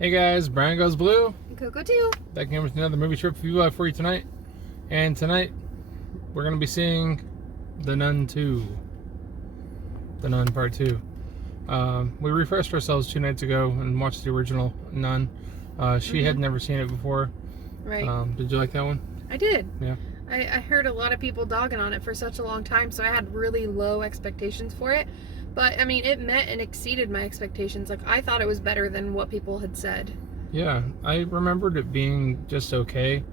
Hey guys, Brian Goes Blue. Coco too. Back again with another movie trip review for you tonight. And tonight, we're going to be seeing The Nun 2. The Nun Part 2. We refreshed ourselves 2 nights ago and watched the original Nun. She had never seen it before. Right. Did you like that one? I did. Yeah. I heard a lot of people dogging on it for such a long time, so I had really low expectations for it. But, I mean, it met and exceeded my expectations. Like, I thought it was better than what people had said. Yeah, I remembered it being just okay.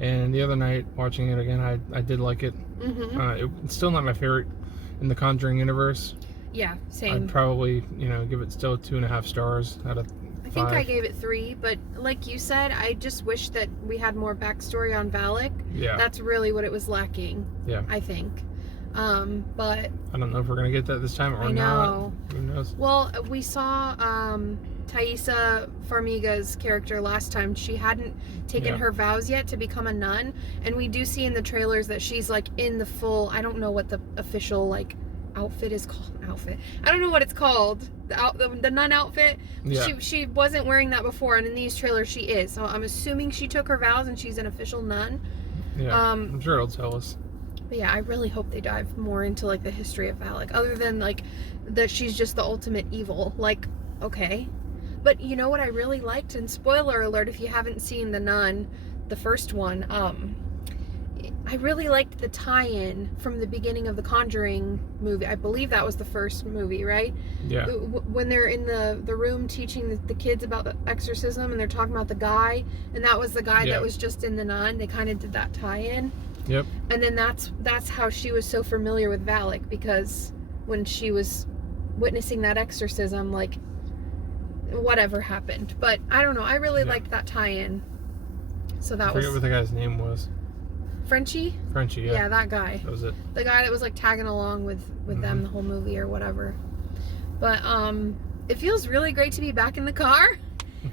And the other night, watching it again, I did like it. It's still not my favorite in the Conjuring Universe. Yeah, same. I'd probably, give it still 2.5 stars out of 5. I think I gave it 3, but like you said, I just wish that we had more backstory on Valak. Yeah. That's really what it was lacking. Yeah. I think. But I don't know if we're gonna get that this time or not. Who knows? Well, we saw Thaisa Farmiga's character last time. She hadn't taken her vows yet to become a nun, and we do see in the trailers that she's like in the full, I don't know what the official like outfit is called. I don't know what it's called. The nun outfit. Yeah. She wasn't wearing that before, and in these trailers she is. So I'm assuming she took her vows and she's an official nun. Yeah. I'm sure it'll tell us. But yeah, I really hope they dive more into like the history of Valak, other than like that she's just the ultimate evil. Like, okay. But you know what I really liked, and spoiler alert if you haven't seen The Nun, the first one, I really liked the tie-in from the beginning of the Conjuring movie. I believe that was the first movie, right? Yeah. When they're in the room teaching the kids about the exorcism, and they're talking about the guy, and that was the guy that was just in The Nun. They kind of did that tie-in. Yep. And then that's how she was so familiar with Valak, because when she was witnessing that exorcism, like, whatever happened. But I don't know. I really liked that tie-in. So that was... I forget what the guy's name was. Frenchie? Frenchie, yeah. Yeah, that guy. That was it. The guy that was like tagging along with them the whole movie or whatever. But it feels really great to be back in the car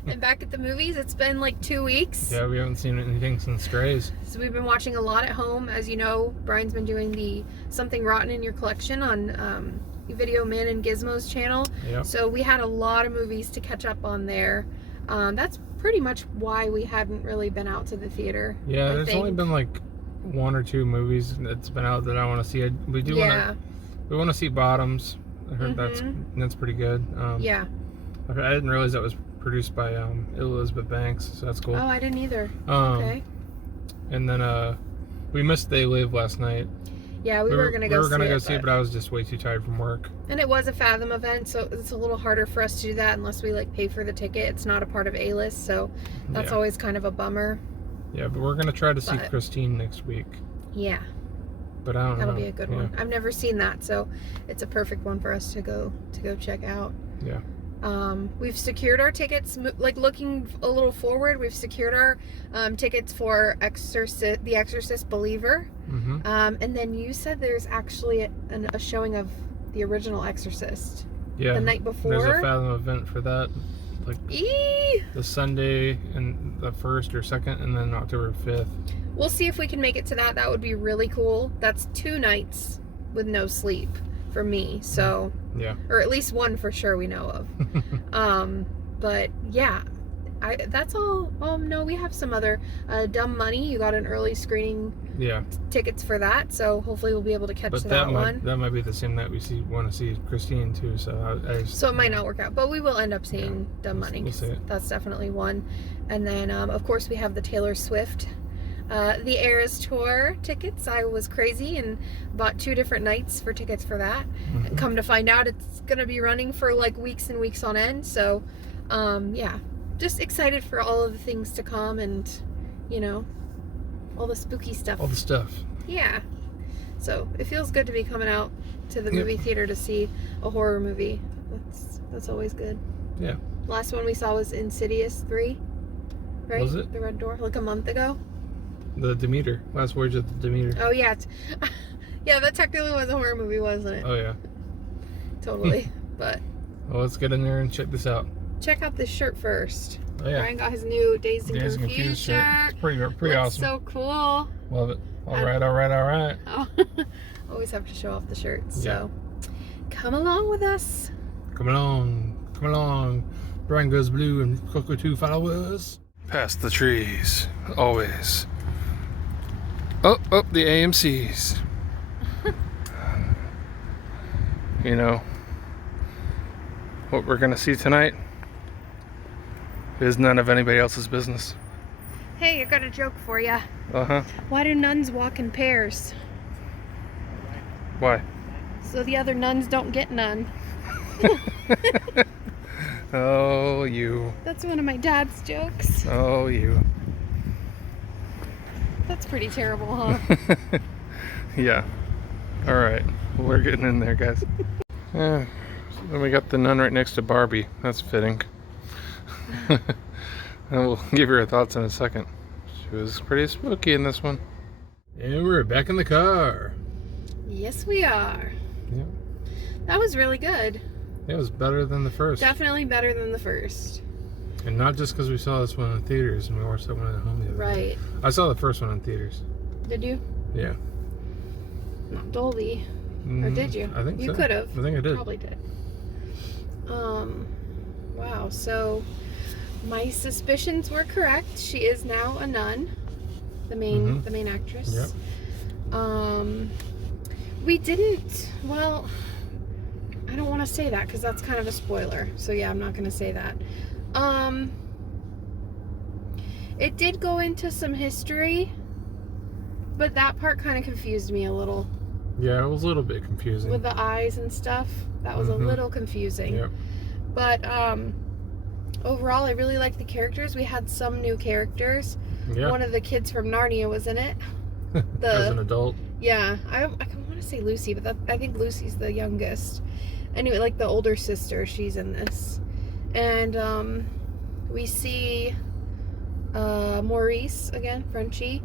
and back at the movies. It's been like 2 weeks. Yeah, we haven't seen anything since Strays. So we've been watching a lot at home. As you know, Brian's been doing the Something Rotten in Your Collection on Video Man and Gizmo's channel. Yep. So we had a lot of movies to catch up on there. That's pretty much why we hadn't really been out to the theater. Yeah, there's only been like 1 or 2 movies that's been out that I want to see. We want to see Bottoms. I heard that's pretty good. Yeah. I didn't realize that was produced by Elizabeth Banks, so that's cool. Oh, I didn't either. Okay. And then we missed They Live last night. Yeah, we were gonna go see it, but I was just way too tired from work. And it was a Fathom event, so it's a little harder for us to do that unless we like pay for the ticket. It's not a part of A-List, so that's always kind of a bummer. Yeah, but we're gonna try to see Christine next week. Yeah. But I don't know. That'll be a good one. I've never seen that, so it's a perfect one for us to go check out. Yeah. We've secured our tickets, like looking a little forward, we've secured our tickets for The Exorcist Believer. And then you said there's actually a showing of the original Exorcist. Yeah. The night before. There's a Fathom event for that. Like the Sunday and the 1st or 2nd, and then October 5th. We'll see if we can make it to that. That would be really cool. That's 2 nights with no sleep for me. So yeah, or at least 1 for sure we know of. But yeah, that's all. No, we have some other Dumb Money. You got an early screening. Yeah. Tickets for that, so hopefully we'll be able to catch that one. That might be the same night we want to see Christine too. So so it might not work out, but we will end up seeing Dumb Money. We'll see it. That's definitely one. And then of course we have the Taylor Swift, the Eras Tour tickets. I was crazy and bought 2 different nights for tickets for that. And come to find out, it's gonna be running for like weeks and weeks on end. So yeah, just excited for all of the things to come, and all the spooky stuff. All the stuff. Yeah. So it feels good to be coming out to the movie theater to see a horror movie. That's always good. Yeah. Last one we saw was Insidious 3. Right? Was it? The Red Door, like a month ago. The Demeter. Last Voyage of the Demeter. Oh yeah. Yeah, that technically was a horror movie, wasn't it? Oh yeah. Totally. But well, let's get in there and check this out. Check out this shirt first. Oh, yeah. Brian got his new Dazed and Confused shirt. It's pretty awesome. So cool. Love it. All right. Oh, always have to show off the shirts. So come along with us. Come along. Brian Goes Blue and Coco 2 followers. Past the trees, always. Oh, the AMCs. You know, what we're gonna see tonight is none of anybody else's business. Hey, I got a joke for you. Uh-huh. Why do nuns walk in pairs? Why? So the other nuns don't get none. Oh, you. That's one of my dad's jokes. Oh, you. That's pretty terrible, huh? Yeah. All right. We're getting in there, guys. Yeah. Then we got the nun right next to Barbie. That's fitting. And we'll give her thoughts in a second. She was pretty spooky in this one. And we're back in the car. Yes, we are. Yep. That was really good. It was better than the first. Definitely better than the first. And not just because we saw this one in theaters and we watched that one at home the other day. Right. I saw the first one in theaters. Did you? Yeah. Not Dolby. Or did you? I think you so. could have. I think I did. Probably did. Wow. So my suspicions were correct. She is now a nun. The main actress. Yep. We didn't. Well, I don't want to say that because that's kind of a spoiler. So yeah, I'm not going to say that. It did go into some history, but that part kind of confused me a little. Yeah, it was a little bit confusing. With the eyes and stuff. That was a little confusing. Yep. But overall, I really liked the characters. We had some new characters. Yeah. One of the kids from Narnia was in it. As an adult. Yeah. I want to say Lucy, but I think Lucy's the youngest. Anyway, like the older sister, she's in this. And we see Maurice again, Frenchie.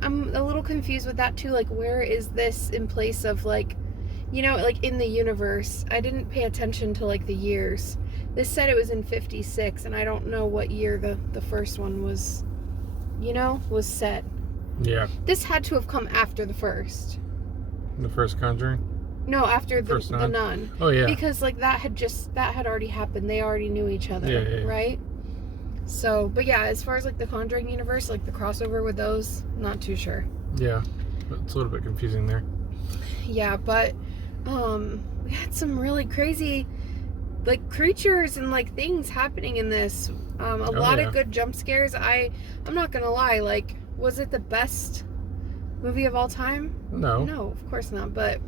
I'm a little confused with that too. Like, where is this in place of, like, you know, like in the universe? I didn't pay attention to like the years. This said it was in 56, and I don't know what year the first one was, you know, was set. Yeah. This had to have come after the first. The first Conjuring? No, after the nun. Oh yeah. Because like that had already happened. They already knew each other, yeah. right? So, but yeah, as far as like the Conjuring universe, like the crossover with those, not too sure. Yeah, it's a little bit confusing there. Yeah, but we had some really crazy like creatures and like things happening in this. A lot of good jump scares. I'm not gonna lie, like, was it the best movie of all time? No. No, of course not. But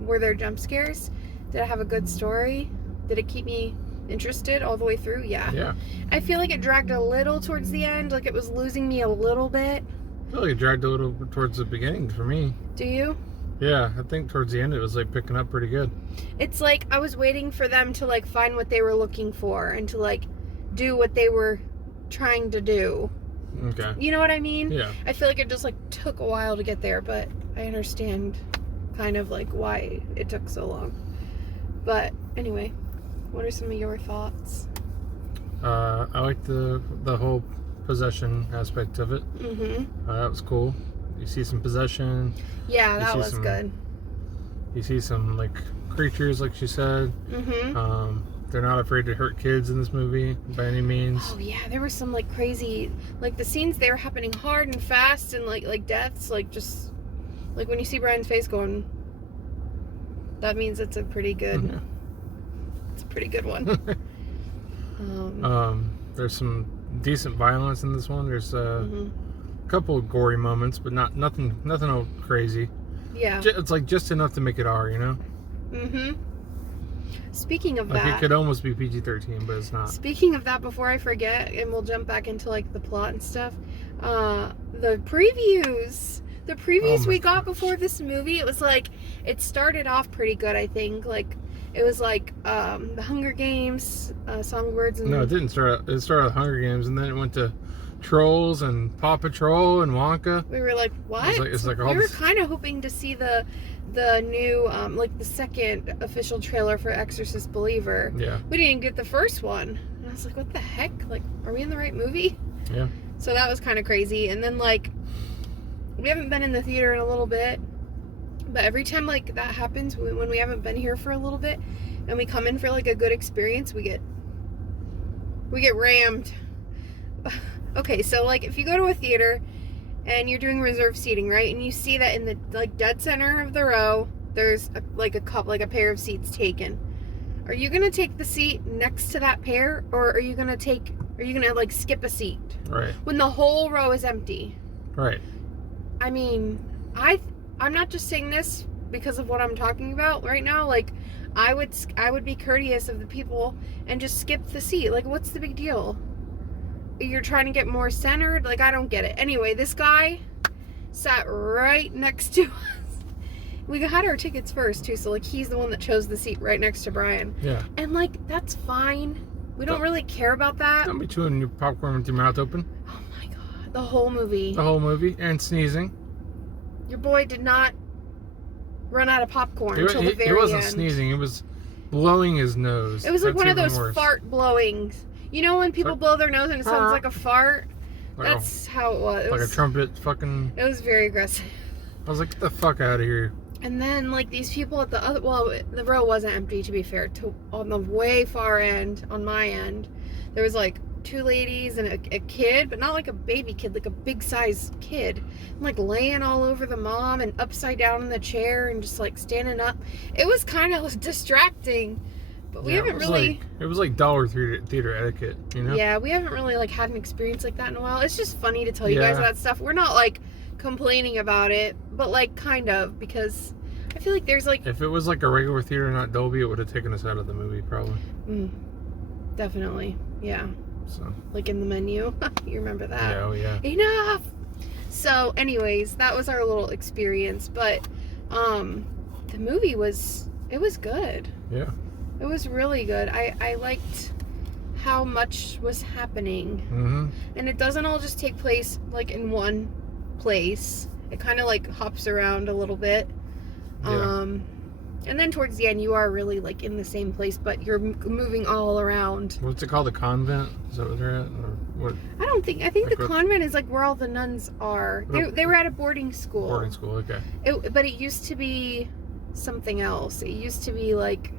were there jump scares? Did it have a good story? Did it keep me interested all the way through? Yeah. I feel like it dragged a little towards the end, like it was losing me a little bit. I feel like it dragged a little towards the beginning for me. Do you? Yeah, I think towards the end it was like picking up pretty good. It's like I was waiting for them to like find what they were looking for and to like do what they were trying to do. Okay. You know what I mean? Yeah. I feel like it just like took a while to get there, but I understand kind of like why it took so long. But anyway, what are some of your thoughts? I like the whole possession aspect of it. That was cool. You see some possession. Yeah, that was good. You see some like creatures, like she said. They're not afraid to hurt kids in this movie by any means. Oh yeah, there were some like crazy, like the scenes they were happening hard and fast, and like deaths, like just like when you see Brian's face going, that means it's a pretty good. It's a pretty good one. There's some decent violence in this one. There's a couple of gory moments, but nothing crazy. Yeah. It's like just enough to make it R, you know? Speaking of like that, it could almost be PG-13, but it's not. Speaking of that, before I forget, and we'll jump back into like the plot and stuff, the previews we got before this movie, it was like, it started off pretty good, I think. Like, it was like the Hunger Games, songbirds. And no, it didn't start out. It started with Hunger Games, and then it went to Trolls and Paw Patrol and Wonka. We were like, what? It's like all we were kind of hoping to see the new, like the second official trailer for Exorcist Believer. Yeah. We didn't get the first one. And I was like, what the heck? Like, are we in the right movie? Yeah. So that was kind of crazy. And then, like, we haven't been in the theater in a little bit. But every time, like, that happens, when we haven't been here for a little bit, and we come in for, like, a good experience, we get We get rammed. Okay, so like if you go to a theater and you're doing reserved seating, right? And you see that in the like dead center of the row, there's a pair of seats taken. Are you gonna take the seat next to that pair, or are you gonna like skip a seat? Right. When the whole row is empty. Right. I mean, I'm not just saying this because of what I'm talking about right now. Like, I would be courteous of the people and just skip the seat. Like, what's the big deal? You're trying to get more centered? Like, I don't get it. Anyway, this guy sat right next to us. We had our tickets first too, so like he's the one that chose the seat right next to Brian. Yeah. And like that's fine. We don't really care about that. Don't be chewing your popcorn with your mouth open. Oh my god. The whole movie. The whole movie. And sneezing. Your boy did not run out of popcorn until the very end. It wasn't sneezing. It was blowing his nose. It was like That's one of those worse. fart blowings. You know when people blow their nose and it sounds like a fart? That's how it was. It was like a trumpet fucking... It was very aggressive. I was like, get the fuck out of here. And then, like, these people at the other... Well, the row wasn't empty, to be fair. On the way far end, on my end, there was, like, 2 ladies and a kid, but not like a baby kid, like a big-sized kid. And, like, laying all over the mom and upside down in the chair and just, like, standing up. It was kind of distracting. But we haven't really... it was like dollar theater etiquette, you know? Yeah, we haven't really, like, had an experience like that in a while. It's just funny to tell you guys that stuff. We're not, like, complaining about it, but, like, kind of, because I feel like there's, like... If it was, like, a regular theater, not Dolby, it would have taken us out of the movie, probably. Definitely, yeah. So. Like, in the menu. You remember that? Yeah, oh, yeah. Enough! So, anyways, that was our little experience, but, the movie was... It was good. Yeah. It was really good. I liked how much was happening. Mm-hmm. And it doesn't all just take place, like, in one place. It kind of, like, hops around a little bit. Yeah. And then towards the end, you are really, like, in the same place, but you're moving all around. What's it called? The convent? Is that what they're at? Or what? I think like the convent is, like, where all the nuns are. They were at a boarding school. Boarding school, okay. But it used to be something else. It used to be, like...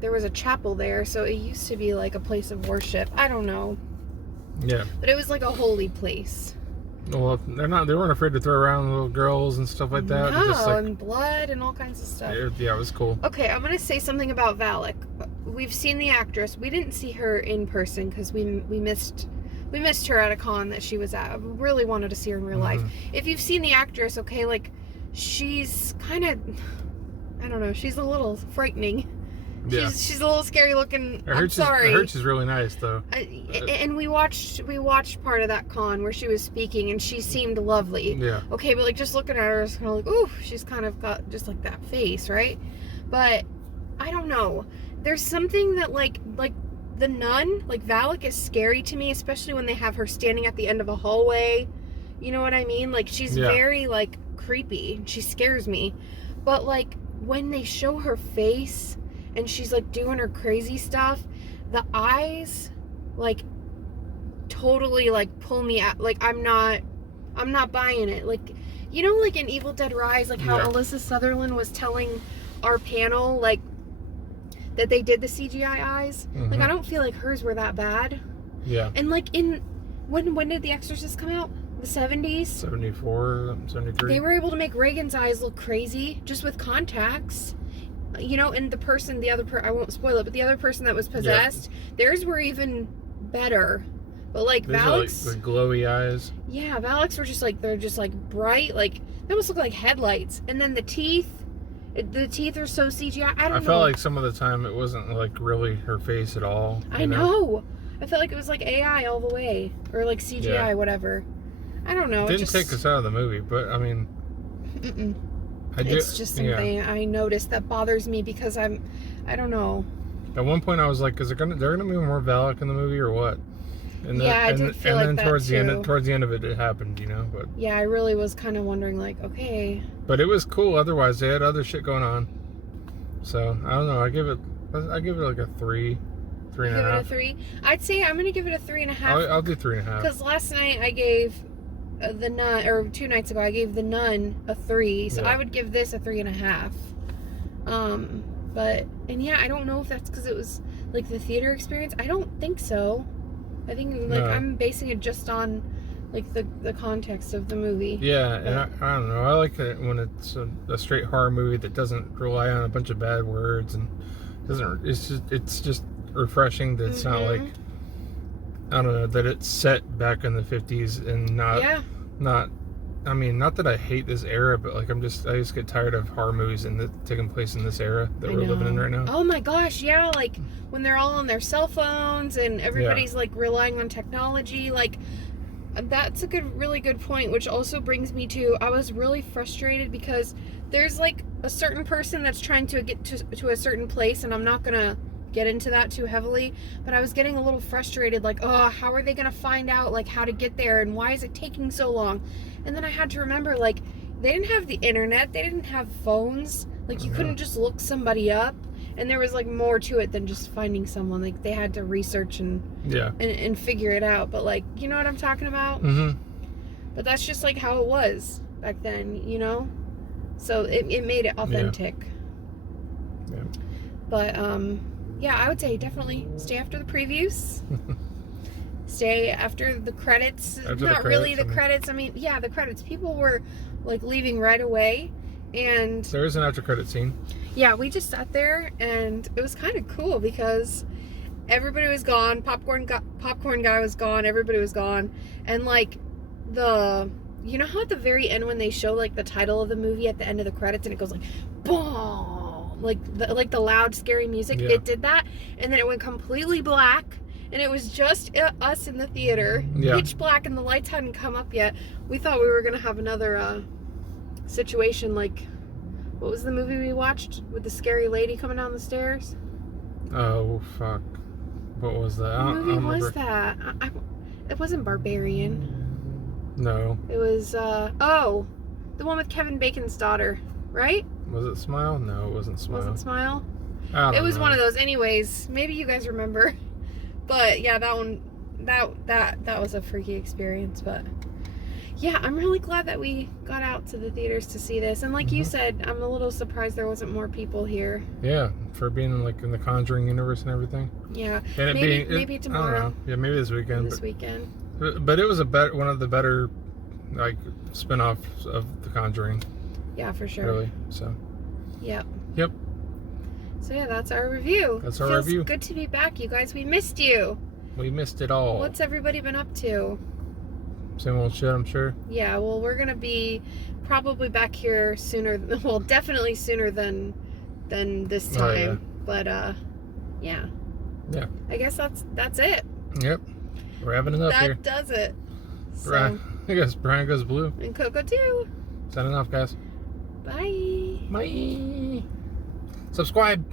There was a chapel there, so it used to be like a place of worship. I don't know. Yeah. But it was like a holy place. Well, they weren't afraid to throw around little girls and stuff like that. No, just like, and blood and all kinds of stuff. Yeah, it was cool. Okay, I'm gonna say something about Valak. We've seen the actress. We didn't see her in person because we missed her at a con that she was at. We really wanted to see her in real life. If you've seen the actress, okay, like she's kind of, I don't know, she's a little frightening. Yeah. She's a little scary looking. I'm sorry. Her is really nice though. And we watched part of that con where she was speaking, and she seemed lovely. Yeah. Okay, but like just looking at her, it's kind of like, ooh, she's kind of got just like that face, right? But I don't know. There's something that like the nun, like Valak, is scary to me, especially when they have her standing at the end of a hallway. You know what I mean? Like she's very like creepy. She scares me. But like when they show her face and she's like doing her crazy stuff, the eyes like totally like pull me out. Like I'm not buying it. Like, you know, like in Evil Dead Rise, like how Alyssa Sutherland was telling our panel like that they did the CGI eyes. Like I don't feel like hers were that bad. Yeah. And like when did The Exorcist come out? The 70s? 74, 73. They were able to make Reagan's eyes look crazy just with contacts. You know, and I won't spoil it, but the other person that was possessed, theirs were even better. But like Valak's, like the glowy eyes. Yeah, Valak's were just like, they're just like bright, like they almost look like headlights. And then the teeth are so CGI. I don't know. I felt like some of the time it wasn't like really her face at all. I know. I felt like it was like AI all the way, or like CGI, whatever. I don't know. It didn't take us out of the movie, but I mean, it's just something I noticed that bothers me because I don't know. At one point I was like, they're gonna be more Valak in the movie or what? And I did feel like that too. towards the end of it happened, you know. But yeah, I really was kind of wondering, like, okay. But it was cool. Otherwise, they had other shit going on. So I don't know. I give it like a 3, 3.5. Give it a 3. I'd say I'm gonna give it a 3.5. I'll do 3.5. Because last night I gave the Nun, or 2 nights ago I gave the Nun a 3, so I would give this a 3.5. But I don't know if that's because it was like the theater experience? I don't think so. I think like No. I'm basing it just on like the context of the movie. Yeah, and I don't know. I like it when it's a straight horror movie that doesn't rely on a bunch of bad words and doesn't. It's just refreshing. That it's not like, I don't know, that it's set back in the 50s and not. I mean, not that I hate this era, but like I just get tired of horror movies taking place in this era that we're living in right now. Oh my gosh, yeah, like when they're all on their cell phones and everybody's like relying on technology, like that's a really good point, which also brings me to, I was really frustrated because there's like a certain person that's trying to get to a certain place, and I'm not gonna get into that too heavily, but I was getting a little frustrated, like, oh, how are they gonna find out like how to get there, and why is it taking so long? And then I had to remember, like, they didn't have the internet, they didn't have phones, like you couldn't just look somebody up, and there was like more to it than just finding someone. Like they had to research and figure it out. But like, you know what I'm talking about? But that's just like how it was back then, you know. So it made it authentic. Yeah. But yeah, I would say definitely stay after the previews. Stay after the credits. Not really the credits. I mean, yeah, the credits. People were like leaving right away, and there is an after credit scene. Yeah, we just sat there, and it was kind of cool because everybody was gone. Popcorn guy was gone. Everybody was gone, and like you know how at the very end when they show like the title of the movie at the end of the credits, and it goes like, boom, like the loud scary music. It did that, and then it went completely black. And it was just us in the theater, pitch black, and the lights hadn't come up yet. We thought we were going to have another situation like, what was the movie we watched with the scary lady coming down the stairs? Oh, fuck. What was that? What movie was that? It wasn't Barbarian. No. It was, the one with Kevin Bacon's daughter, right? Was it Smile? No, it wasn't Smile. Wasn't Smile? It was one of those. Anyways, maybe you guys remember. But yeah, that one, that was a freaky experience. But yeah, I'm really glad that we got out to the theaters to see this. And like you said, I'm a little surprised there wasn't more people here. Yeah, for being like in the Conjuring Universe and everything. Yeah, and maybe tomorrow. I don't know. Yeah, maybe this weekend. But it was one of the better like spin-offs of the Conjuring. Yeah, for sure. Really. So. Yep. So yeah, that's our review. That's our review. Feels good to be back, you guys. We missed you. We missed it all. What's everybody been up to? Same old shit, I'm sure. Yeah, well, we're gonna be probably back here sooner. Well, definitely sooner than this time. Oh, yeah. But yeah. Yeah. I guess that's it. Yep. We're having enough here. That does it. So, I guess Brian Goes Blue. And Coco too. Signing off, guys. Bye. Bye. Subscribe.